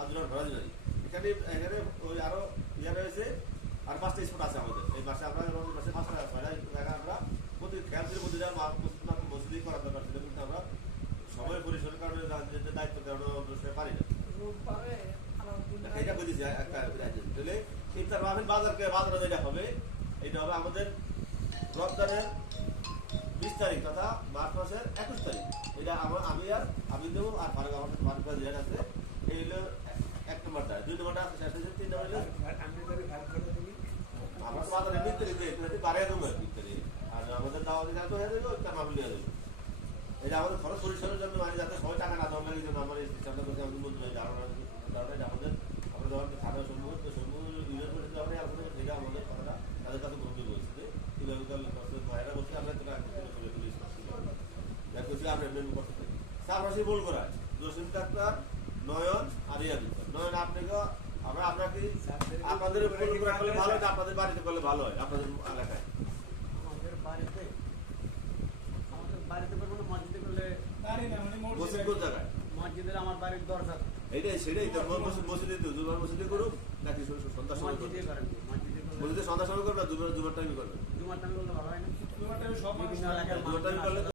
আন্দোলন ঘোরাধুরি এখানে এখানে ওই আরো ইয়ে রয়েছে আর 5টা স্পট আছে আমাদের এই মাসে আমরা রমজান মাসে 5টা জায়গা আমরা প্রতি খেয়াল করে প্রতিটা মসজিদই করার দরকার ছিল কিন্তু আমরা সময় পরিশ্রমের কারণে দায়িত্ব কারণে অনুষ্ঠানে পারি না এটা বুঝেছি একটা তাহলে ইফতার মাহফিল বাজারে যেটা হবে এটা হবে আমাদের রমজানের 20 তারিখ তথা মার্চ মাসের 21 তারিখ এটা আমি দেবো আর ফারুক ভাই আছে এই হলো 1 নম্বরটা 2 নম্বরটা আছে শেষ হয়েছে 3 নম্বর আমরা তো বাজারে ভিতরে দিয়ে বাড়িয়ে দেবো ভিতরে আর আমাদের দাওয়া দিলে তো হয়ে যাবে ইফতার মাহফিল হয়ে যাবে এটা আমাদের খরচ পরিশ্রমের জন্য মানে যাতে সবাই টাকা না দেওয়া লাগে এই জন্য আমরা এই সিস্টেমটা করতে আমাদের বলতে হয় ধারণা আমাদের আমরা যখন খাতা সমূহ ইউনিয়ন পরিষদ যখন আলোচনা করছি এটা আমাদের কথাটা তাদের কাছে গ্রহণ বলছে ভাইরা বলছে আমরা তো আমরা করতে পারি চারপাশে বল করা জসিম ডাক্তার নয়ন আর নয়ন আপনাকে আমরা আপনাকে আপনাদের করলে ভালো হয় আপনাদের বাড়িতে করলে ভালো হয় আপনাদের এলাকায় আমাদের বাড়িতে করবো না মসজিদে করলে মসজিদ কোন জায়গায় মসজিদের আমার বাড়ির দরজা সেটাই তো মসজিদে করুন নাকি সন্ধ্যার সময় মসজিদে সন্ধ্যার সময় করবেন না জুমার টাইমে করবেন জুমার টাইমে করলে ভালো হয় না জুমার টাইমে করলে